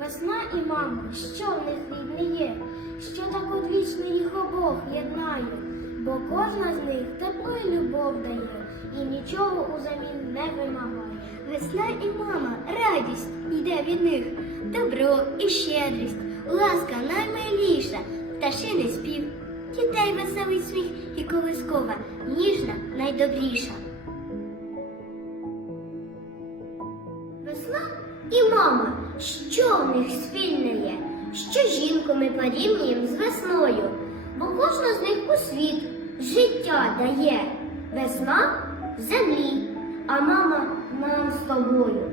Весна і мама, що в них рідне є, що так одвічно їх обох єднає, бо кожна з них тепло і любов дає, і нічого узамін не вимагає. Весна і мама, радість йде від них, добро і щедрість, ласка наймиліша, пташиний спів, дітей веселий сміх і колискова, ніжна, найдобріша. Весна і мама, що в них спільне є, що жінку ми порівнюємо з весною, бо кожна з них у світ життя дає. Весна землі, а мама нам з тобою.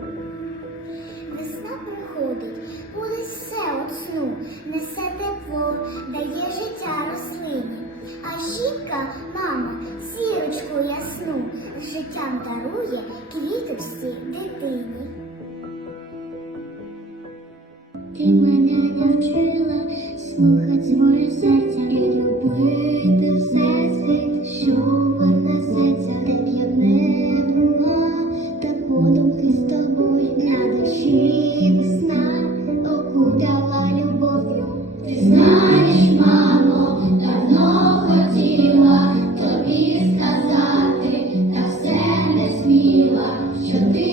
Весна приходить, буде все от сну, несе тепло, дає життя рослині. А жінка, мама, зірочку ясну, життям дарує квіточці дитині. Ти мене навчила слухати моє серце. І любити все світ, що винесеться, де б я не була, та подумки з тобою для душі. Весна окутала любов'ю. Ти знаєш, мамо, давно хотіла тобі сказати, та все не сміла, що ти